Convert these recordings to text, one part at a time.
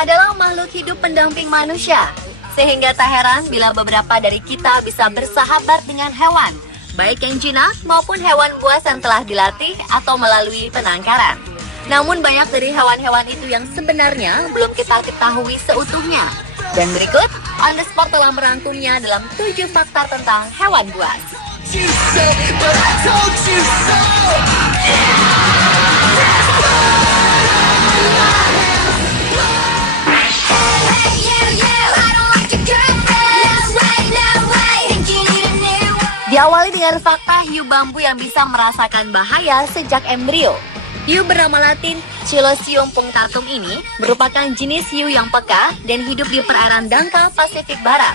adalah makhluk hidup pendamping manusia. Sehingga tak heran bila beberapa dari kita bisa bersahabat dengan hewan, baik yang jinak maupun hewan buas yang telah dilatih atau melalui penangkaran. Namun banyak dari hewan-hewan itu yang sebenarnya belum kita ketahui seutuhnya. Dan berikut, On The Spot telah merangkumnya dalam 7 fakta tentang hewan buas. Diawali dengan fakta hiu bambu yang bisa merasakan bahaya sejak embrio. Hiu bernama latin Chilosium punctatum ini merupakan jenis hiu yang peka dan hidup di perairan dangkal Pasifik Barat.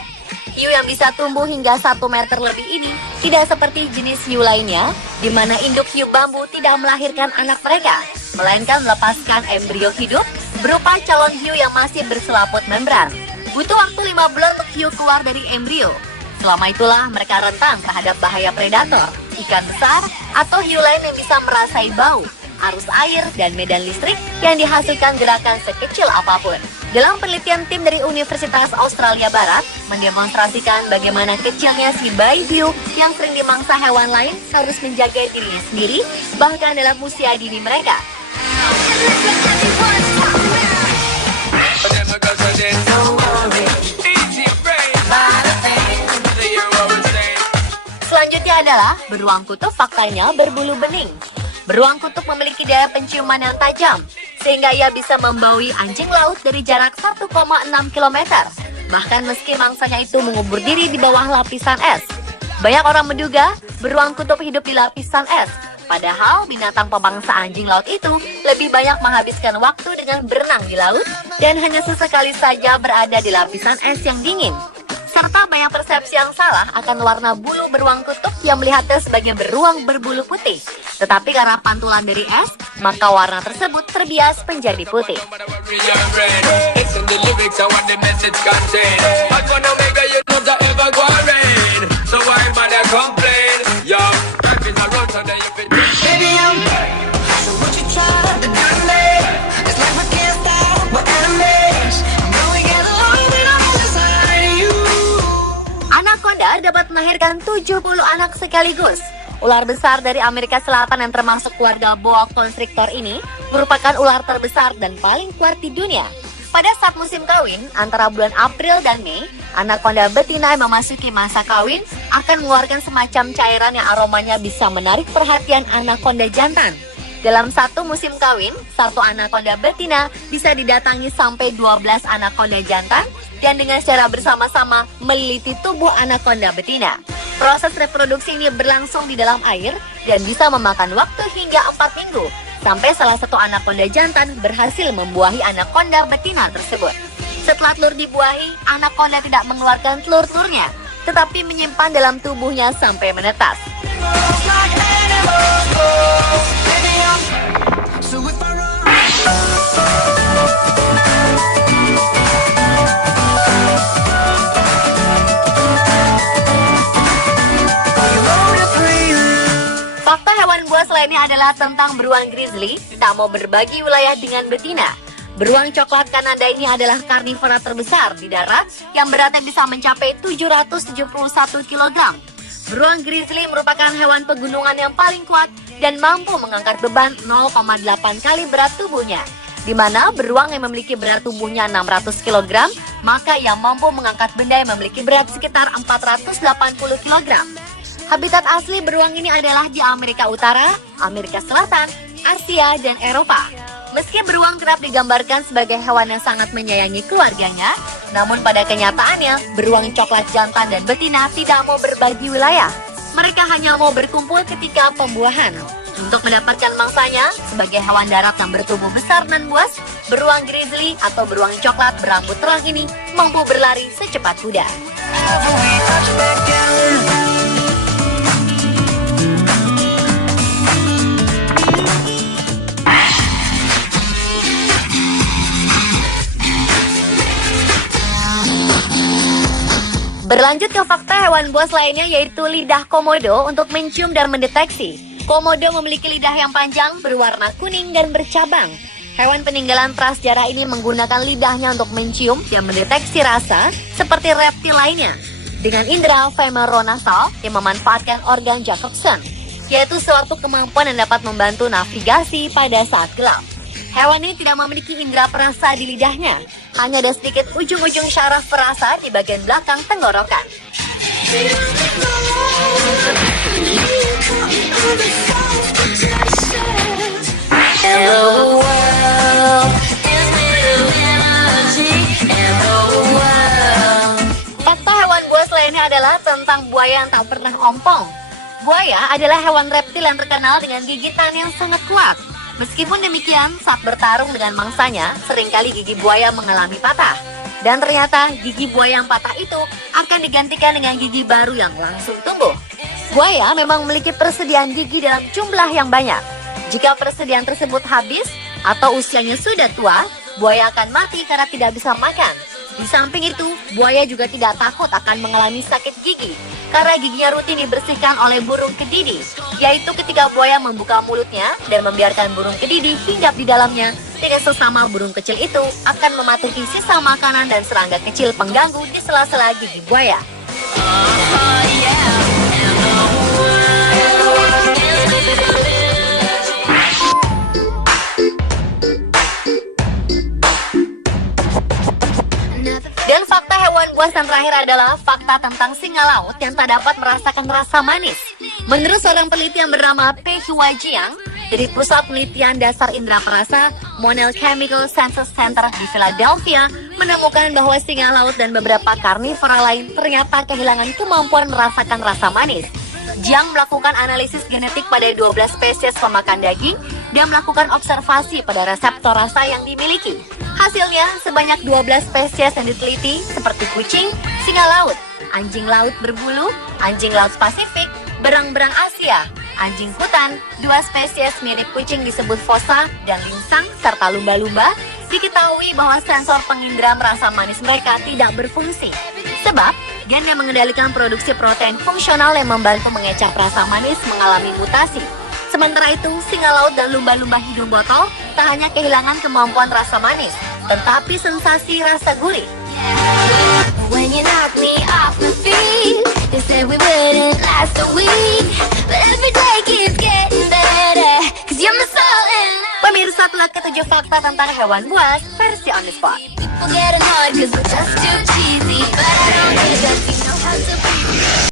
Hiu yang bisa tumbuh hingga 1 meter lebih ini tidak seperti jenis hiu lainnya, di mana induk hiu bambu tidak melahirkan anak mereka, melainkan melepaskan embrio hidup berupa calon hiu yang masih berselaput membran. Butuh waktu 5 bulan untuk hiu keluar dari embrio. Selama itulah mereka rentan terhadap bahaya predator, ikan besar, atau hiu lain yang bisa merasai bau, arus air, dan medan listrik yang dihasilkan gerakan sekecil apapun. Dalam penelitian tim dari Universitas Australia Barat mendemonstrasikan bagaimana kecilnya si bayi hiu yang sering dimangsa hewan lain harus menjaga dirinya sendiri bahkan dalam usia dini mereka. Selanjutnya adalah beruang kutub faktanya berbulu bening. Beruang kutub memiliki daya penciuman yang tajam, sehingga ia bisa membaui anjing laut dari jarak 1,6 km. Bahkan meski mangsanya itu mengubur diri di bawah lapisan es. Banyak orang menduga beruang kutub hidup di lapisan es, padahal binatang pemangsa anjing laut itu lebih banyak menghabiskan waktu dengan berenang di laut dan hanya sesekali saja berada di lapisan es yang dingin. Serta banyak persepsi yang salah akan warna bulu beruang kutub yang melihatnya sebagai beruang berbulu putih. Tetapi karena pantulan dari es, maka warna tersebut terbias menjadi putih. Anaconda dapat melahirkan 70 anak sekaligus. Ular besar dari Amerika Selatan yang termasuk keluarga boa constrictor ini merupakan ular terbesar dan paling kuat di dunia. Pada saat musim kawin, antara bulan April dan Mei, anaconda betina yang memasuki masa kawin akan mengeluarkan semacam cairan yang aromanya bisa menarik perhatian anaconda jantan. Dalam satu musim kawin, satu anaconda betina bisa didatangi sampai 12 anaconda jantan dan dengan secara bersama-sama meliliti tubuh anaconda betina. Proses reproduksi ini berlangsung di dalam air dan bisa memakan waktu hingga 4 minggu sampai salah satu anaconda jantan berhasil membuahi anaconda betina tersebut. Setelah telur dibuahi, anaconda tidak mengeluarkan telur-telurnya, tetapi menyimpan dalam tubuhnya sampai menetas. Fakta hewan buas lainnya adalah tentang beruang grizzly tak mau berbagi wilayah dengan betina. Beruang coklat Kanada ini adalah karnivora terbesar di darat yang beratnya bisa mencapai 771 kg. Beruang grizzly merupakan hewan pegunungan yang paling kuat dan mampu mengangkat beban 0,8 kali berat tubuhnya. Di mana beruang yang memiliki berat tubuhnya 600 kg, maka ia mampu mengangkat benda yang memiliki berat sekitar 480 kg. Habitat asli beruang ini adalah di Amerika Utara, Amerika Selatan, Asia, dan Eropa. Meski beruang kerap digambarkan sebagai hewan yang sangat menyayangi keluarganya, namun pada kenyataannya, beruang coklat jantan dan betina tidak mau berbagi wilayah. Mereka hanya mau berkumpul ketika pembuahan. Untuk mendapatkan mangsanya, sebagai hewan darat yang bertubuh besar dan buas, beruang grizzly atau beruang coklat berambut terang ini mampu berlari secepat kuda. Berlanjut ke fakta hewan buas lainnya yaitu lidah komodo untuk mencium dan mendeteksi. Komodo memiliki lidah yang panjang, berwarna kuning dan bercabang. Hewan peninggalan prasejarah ini menggunakan lidahnya untuk mencium dan mendeteksi rasa seperti reptil lainnya, dengan indera femoronasal yang memanfaatkan organ Jacobson, yaitu suatu kemampuan yang dapat membantu navigasi pada saat gelap. Hewan ini tidak memiliki indera perasa di lidahnya, hanya ada sedikit ujung-ujung syaraf perasa di bagian belakang tenggorokan. Fakta hewan buas lainnya adalah tentang buaya yang tak pernah ompong. Buaya adalah hewan reptil yang terkenal dengan gigitan yang sangat kuat. Meskipun demikian, saat bertarung dengan mangsanya, seringkali gigi buaya mengalami patah. Dan ternyata gigi buaya yang patah itu akan digantikan dengan gigi baru yang langsung tumbuh. Buaya memang memiliki persediaan gigi dalam jumlah yang banyak. Jika persediaan tersebut habis atau usianya sudah tua, buaya akan mati karena tidak bisa makan. Di samping itu, buaya juga tidak takut akan mengalami sakit gigi karena giginya rutin dibersihkan oleh burung kedidi, yaitu ketika buaya membuka mulutnya dan membiarkan burung kedidi hinggap di dalamnya. Dengan sesama burung kecil itu akan mematuhi sisa makanan dan serangga kecil pengganggu di sela-sela gigi buaya. Dan fakta hewan buas yang terakhir adalah fakta tentang singa laut yang tak dapat merasakan rasa manis. Menurut seorang peneliti yang bernama Pei Huajiang dari Pusat Penelitian Dasar Indera Perasa Monell Chemical Senses Center di Philadelphia, menemukan bahwa singa laut dan beberapa karnivora lain ternyata kehilangan kemampuan merasakan rasa manis. Jiang melakukan analisis genetik pada 12 spesies pemakan daging dan melakukan observasi pada reseptor rasa yang dimiliki. Hasilnya, sebanyak 12 spesies yang diteliti seperti kucing, singa laut, anjing laut berbulu, anjing laut Pasifik, berang-berang Asia, anjing hutan, 2 spesies mirip kucing disebut fossa dan lingsang, serta lumba-lumba, diketahui bahwa sensor pengindera merasa manis mereka tidak berfungsi. Sebab, gen yang mengendalikan produksi protein fungsional yang membantu mengecap rasa manis mengalami mutasi. Sementara itu, singa laut dan lumba-lumba hidung botol tak hanya kehilangan kemampuan rasa manis, tetapi sensasi rasa gurih. When you knock me off my feet, they said we wouldn't last a week, but every day keeps getting better, 'cause you're my soul in love. Pemirsa, telah ketujuh fakta tentang hewan buas versi on the spot. People get annoyed 'cause we're just too cheesy, but I don't need that, you know how to breathe.